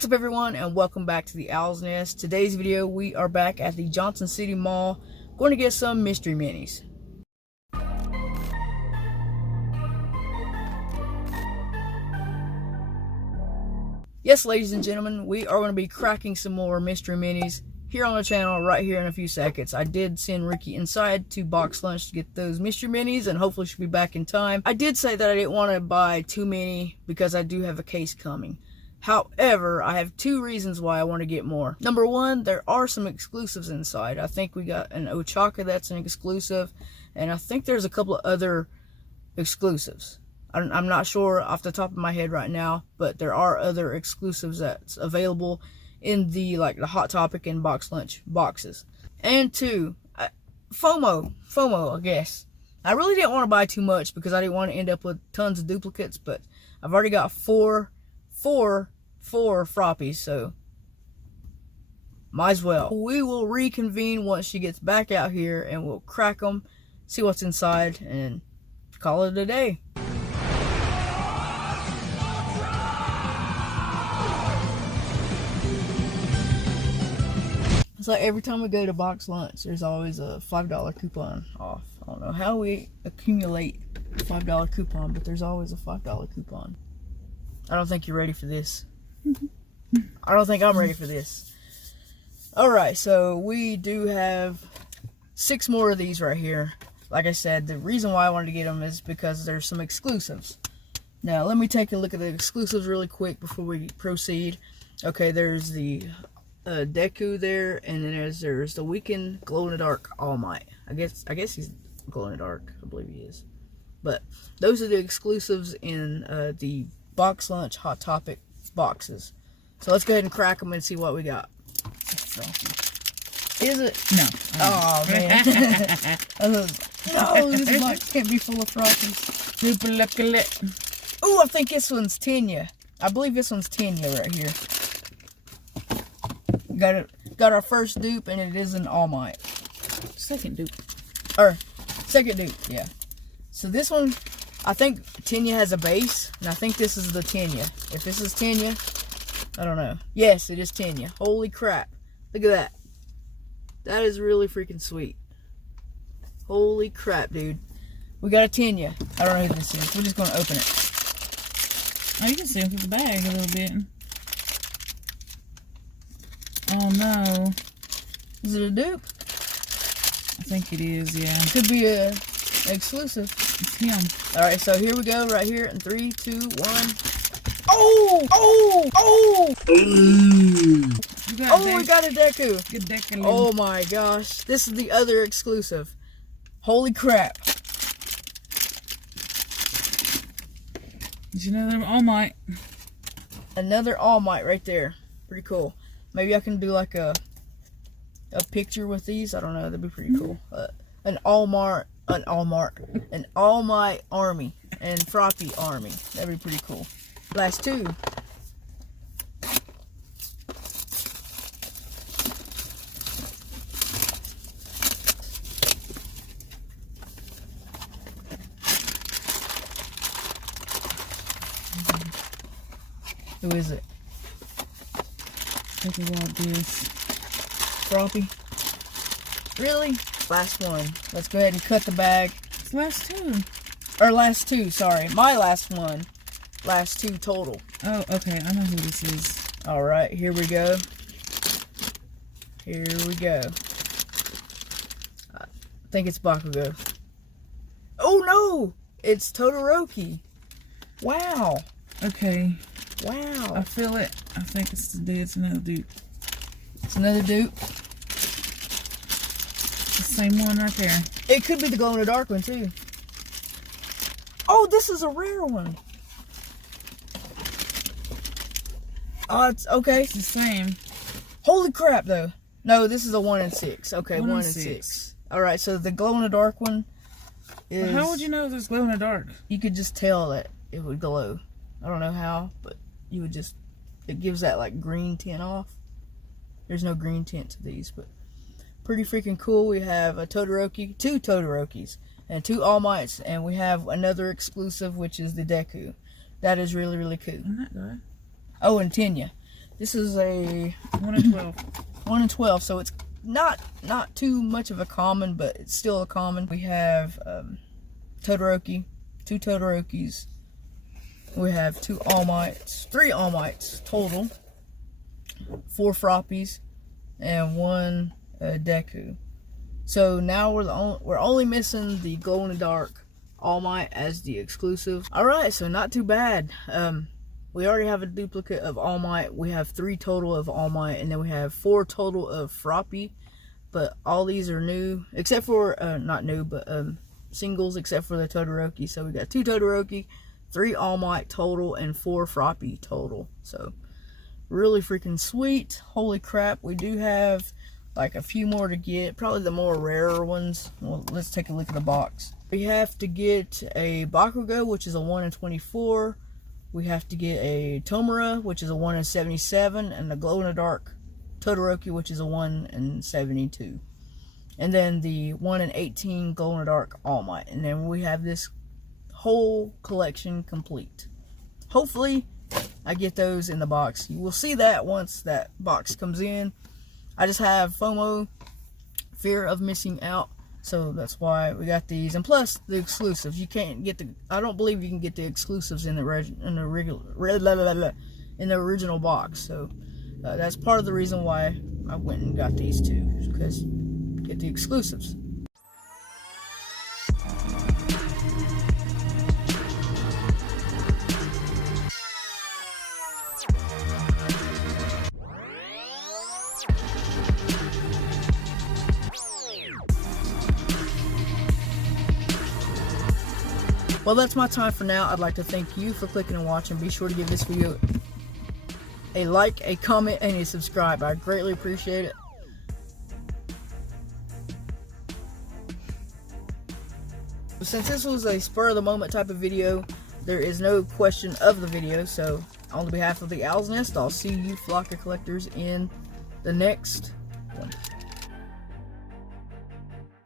What's up everyone, and welcome back to the Owl's Nest. Today's video, we are back at the Johnson City Mall, going to get some mystery minis. Yes, ladies and gentlemen, we are going to be cracking some more mystery minis here on the channel right here in a few seconds. I did send Ricky inside to Box Lunch to get those mystery minis, and hopefully she'll be back in time. I did say that I didn't want to buy too many because I do have a case coming. However, I have two reasons why I want to get more. Number one, there are some exclusives inside. I think we got an Ochaka that's an exclusive, and I think there's a couple of other exclusives. I'm not sure off the top of my head right now, but there are other exclusives that's available in the the Hot Topic and Box Lunch boxes. And two, FOMO, I guess. I really didn't want to buy too much because I didn't want to end up with tons of duplicates, but I've already got four frappies, so might as well. We will reconvene once she gets back out here and we'll crack them, see what's inside, and call it a day. It's like every time we go to Box Lunch, there's always a $5 coupon off. I don't know how we accumulate a $5 coupon, but there's always a $5 coupon. I don't think you're ready for this. I don't think I'm ready for this. Alright, so we do have 6 more of these right here. Like I said, the reason why I wanted to get them is because there's some exclusives. Now, let me take a look at the exclusives really quick before we proceed. Okay, there's the Deku there, and then there's the Weekend Glow-in-the-Dark All Might. I guess he's glow-in-the-dark. I believe he is. But those are the exclusives in the Box Lunch Hot Topic boxes. So let's go ahead and crack them and see what we got. Is it? No. Oh man. No, this box can't be full of frosties. Ooh, I think this one's Tenya. I believe this one's Tenya right here. Got our first dupe, and it is an All Might. Second dupe. Or second dupe, yeah. So this one, I think Tenya has a base, and I think this is the Tenya. If this is Tenya, I don't know. Yes, it is Tenya. Holy crap. Look at that. That is really freaking sweet. Holy crap, dude. We got a Tenya. I don't know who this is. We're just going to open it. Oh, you can see him through the bag a little bit. Oh, no. Is it a dupe? I think it is, yeah. Could be a exclusive. It's him. Alright, so here we go, right here in 3, 2, 1. Oh! Oh! Oh! Oh, we got a Deku. Good Deku. Oh my gosh. This is the other exclusive. Holy crap. Did you know they're All Might? Another All Might right there. Pretty cool. Maybe I can do like a picture with these. I don't know. That'd be pretty cool. An All Might army and Froppy army. That'd be pretty cool. Last two. Who is it? Take a wild guess. Froppy? Really? Last one. Let's go ahead and cut the bag. It's last two. Or last two, sorry. My last one. Last two total. Oh, okay. I know who this is. Alright, here we go. Here we go. I think it's Bakugo. Oh no! It's Todoroki. Wow. Okay. Wow. I feel it. I think it's another dupe. It's another dupe. The same one right there. It could be the glow-in-the-dark one too. Oh, this is a rare one. Oh, it's okay. It's the same. Holy crap, though. No, this is a 1 in 6. Okay, 1 in 6. 6. Alright, so the glow-in-the-dark one is... Well, how would you know there's glow in the dark? You could just tell that it would glow. I don't know how, but you would just... It gives that, like, green tint off. There's no green tint to these, but... Pretty freaking cool. We have a Todoroki, 2 Todorokis, and 2 All Mights, and we have another exclusive, which is the Deku. That is really, really cool. And that guy. Oh, and Tenya. This is a 1 in 12. 1 in 12, so it's not too much of a common, but it's still a common. We have Todoroki, 2 Todorokis. We have 2 All Mights, 3 All Mights total, 4 Frappies, and 1 Deku. So now we're only missing the glow in the dark All Might as the exclusive. All right, so not too bad. We already have a duplicate of All Might. We have 3 total of All Might, and then we have 4 total of Frappy. But all these are new, except for not new, but singles, except for the Todoroki. So we got 2 Todoroki, 3 All Might total, and 4 Frappy total. So really freaking sweet. Holy crap. We do have like a few more to get, probably the more rarer ones. Well, let's take a look at the box. We have to get a Bakugo, which is a 1 in 24. We have to get a Tomura, which is a 1 in 77, and the glow in the dark Todoroki, which is a 1 in 72. And then the 1 in 18 glow in the dark All Might. And then we have this whole collection complete. Hopefully I get those in the box. You will see that once that box comes in. I just have FOMO, fear of missing out, so that's why we got these. And plus the exclusives, you can't get the, I don't believe you can get the exclusives in the original box. So that's part of the reason why I went and got these 2, because get the exclusives. Well, that's my time for now. I'd like to thank you for clicking and watching. Be sure to give this video a like, a comment, and a subscribe. I greatly appreciate it. Since this was a spur of the moment type of video, there is no question of the video. So on behalf of the Owl's Nest, I'll see you flock of collectors in the next one.